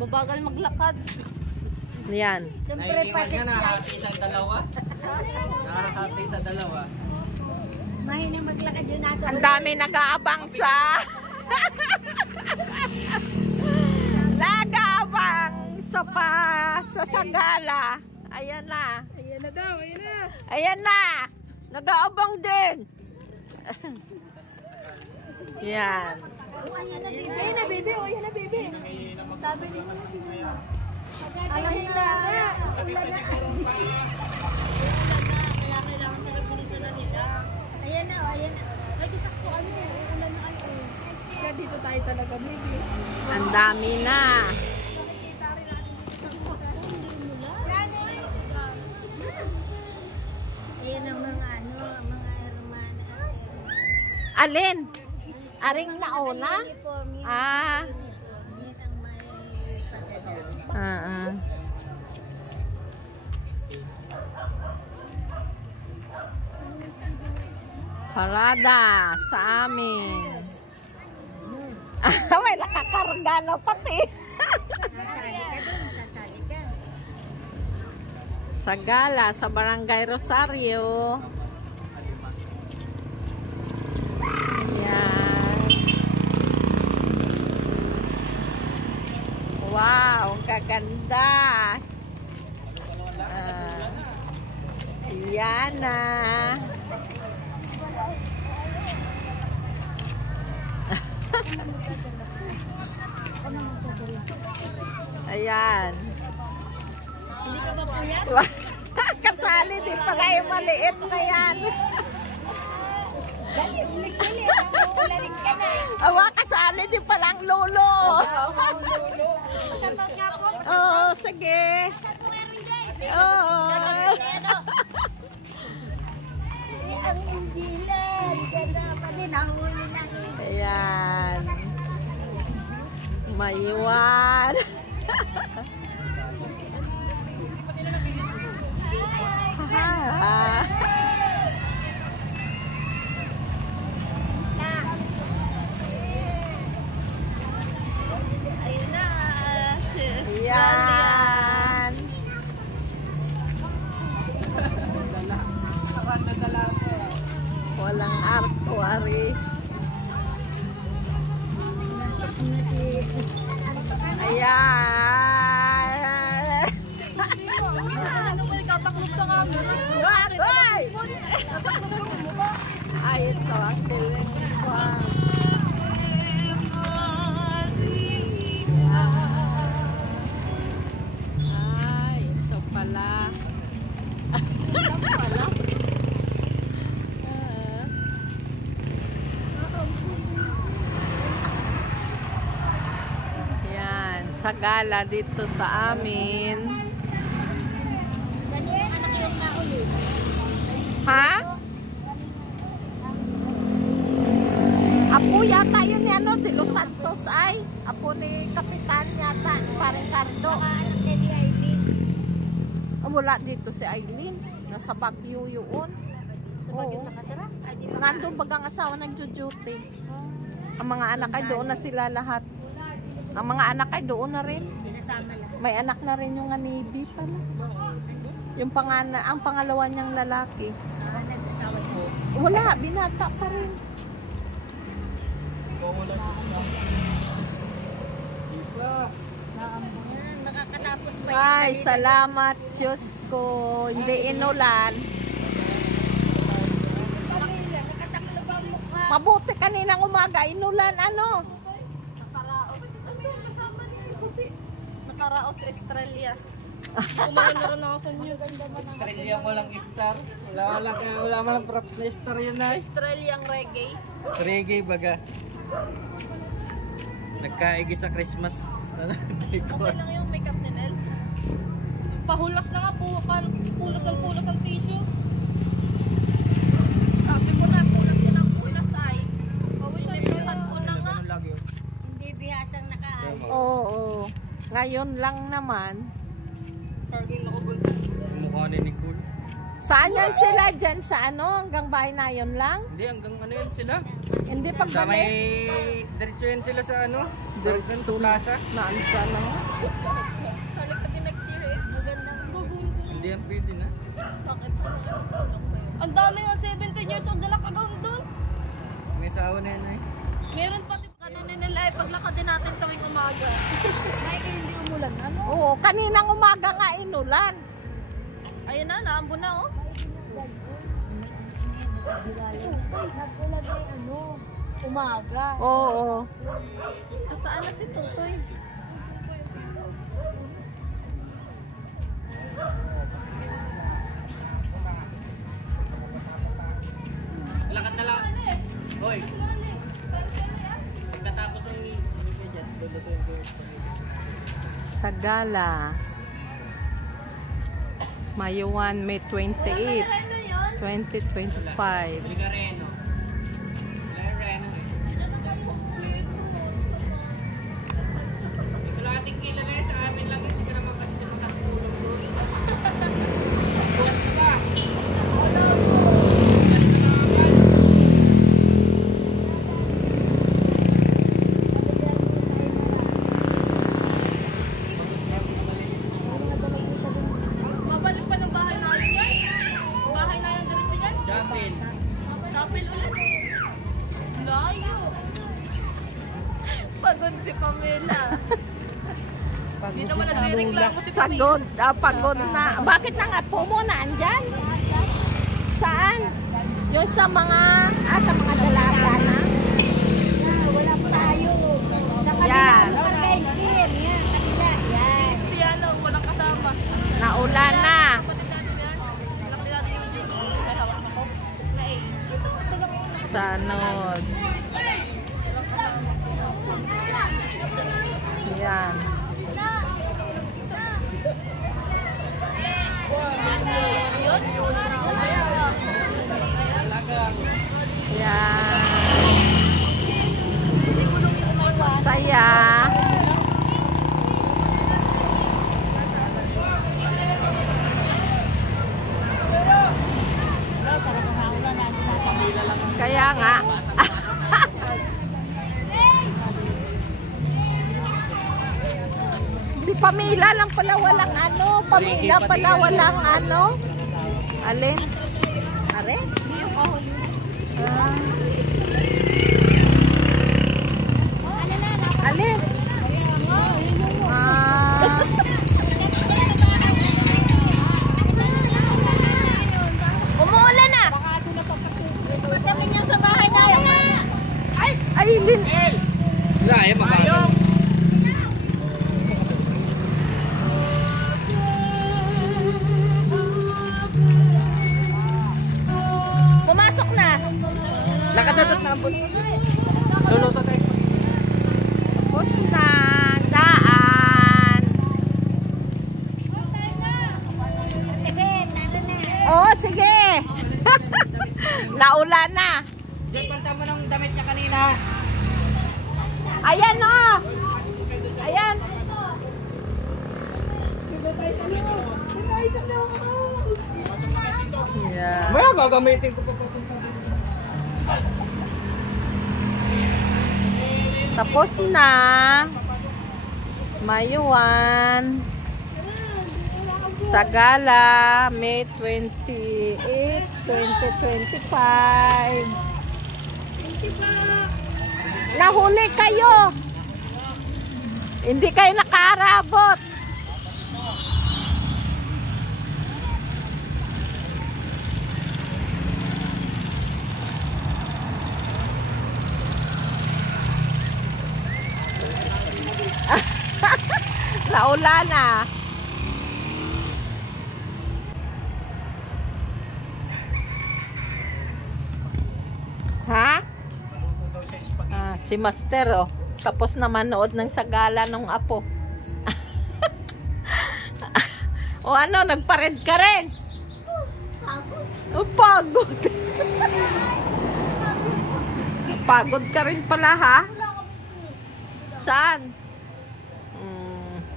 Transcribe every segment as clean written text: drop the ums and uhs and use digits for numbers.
Babagal maglakad. Yan. Siyempre, nahati sa dalawa. Nahati sa dalawa. Mahina maglakad yun nasa. Ang dami nag-aabang sa nag-aabang sa Sagala. Ayan na. Ayan na daw, ayan na. Ayan na. Nag-aabang din. Yan. Ayan na, baby. Oh, ayan na, baby. Sabi ni alam nila. Kaya kailangan na nagbilisan na nila. Ayan na, ayan na. Lagi sakto ano, ulan na ano. Kaya dito tayo talaga, baby. Ang dami na. Ayan ang mga ano, ang mga hermana. Alin? Aring nauna? Uniform yun. Ah. Yan ang may padala. Parada sa amin. May nakakarga na pati. Nasali ka doon, nasali ka. Sa gala, sa Barangay Rosario. Yan. Wow, ang kaganda. Yan na. Ayan. Hindi ka ba po yan? Kasali din pala yung maliit na yan. Ularin ka na. Awa, kasali din pala ang lolo. Shoutout nga po. Oo, sige. Oo. Ang Injilan. Ganda pa din. Nahuli na. Ayan. Maiwan. Ayun na, si Australia. Ayan. Walang artuari. Ayan. Ano ba ikataklob sa camera? Hoy! Ay, ito ang feeling ko. Ay, ito pala. Yan, sa gala dito sa amin. Ha? Apo yata yun ni ano, de Los Santos ay. Apo ni Kapitan yata, parang Cardo. Anak niya di Aileen. Wala dito si Aileen. Nasa Baguio yun. Oo. Nandun bagang asawa nag-duty. Ang mga anak ay doon na sila lahat. Ang mga anak ay doon na rin. Sinasama lang. May anak na rin yung Navy pala. Yung ang pangalawa niyang lalaki. Nag-asawa niya. Wala, binata pa rin. Nakakatapos ba Ay, salamat Diyos ko. Hindi inulan. Nakataklo ba ang mukha? Mabuti kaninang umaga, inulan ano? Nakaraos. Ando, kasama niya yung kasi. Nakaraos sa Australia. Kumano na rin ako sa inyo. Australia mo lang star. Wala man props na star yun na. Australiang reggae. Reggae baga. Nagkaigi sa Christmas. Okay lang yung makeup ni Nel. Pahulas na nga po. Pulas ang tissue. Sabi ko na, pulas yun ang pulas ay. Pawis-wisan ko na nga. Hindi bihasang nakaayos. Oo. Ngayon lang naman. Parking ako good. Mukha ni Nicole. Saan yan sila? Diyan sa ano? Hanggang bahay na yun lang? Hindi, hanggang ano yan sila? Hindi Sa pagbalik. may diretso yan sila sa ano? Parang ganito plaza. Naandyan na nga. Sali ka din next year eh. Magandang bagong. Hindi yan pwede na. Bakit? Ang dami ng 17 years old na nakagaon doon. May asawa na yan eh. Meron pati kanina nila eh. Paglakad din natin tuwing umaga. Ay, hindi umulan. Ano? Oo, kaninang umaga nga inulan. Ayun na, naambo na oh. Nagulad ay umaga. Oo. Saan na si Tutoy? Lakad na lang. Hoy. Pagkatapos ang dyan, lulutuin ko yung Sagala. Mayuan, May 28, Ano yun? 2025. Ligareno. Ligareno eh. Ito lang ating kilala eh. Sa amin lang. Hindi ka naman kasi dito nakasulong doon. Buwan ka ba? Babalik pa ng bahay namin yan? Bahay na yan, diretso yan? Jumpin. Chapel ulit. Layo. Pagod si Pamela. Hindi naman nagre-reklamo si Pamela. Sagod, pagod na. Bakit na nga po mo na andyan? Saan? Yung sa mga dalaga na? Wala pa tayo. Yan. Yan, kanila. Yan. Si Siano, walang kasama. Naulan na. Kapatid natin yan. Alam din natin Eugene. May hawak na ko. Na A. Tanod. Yan. Yun? Yan. Saya. Kaya nga. Si Pamela lang pala walang ano. Pamela pala walang ano. Alin? Are? Ah. Alin? Ah. Umuulan na! Patamin niya sa bahay na. Ay, Lin. Wala eh, makayo. Pumasok na! Lakad na doon na ambon. Luluto tayo. Tapos na. Daan. Sige, nalo na. Oh, sige. Naulan na. Diyan, palta mo ng damit niya kanina. Ayan oh. Ayan. Yeah. Maya gagamitin ko pa. Tapos na. Mayuan. Sagala, May 28, 2025. Nahuli kayo. Hindi kayo nakaarabot. Naulan na. Ha? Si Master, oh. Tapos na manood ng sagala ng apo. O ano, nagpared ka rin? Oh, pagod. Pagod ka rin pala, ha? Saan?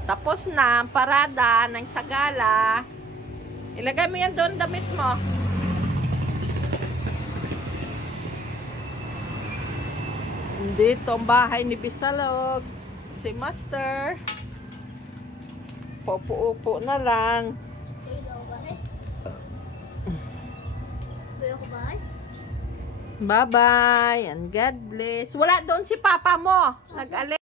Tapos na ang parada ng sagala. Ilagay mo yan doon, damit mo. Dito ang bahay ni Bisalog. si Master. Popo-upo na lang. Bye-bye and God bless. Wala doon si Papa mo. Nag-alis.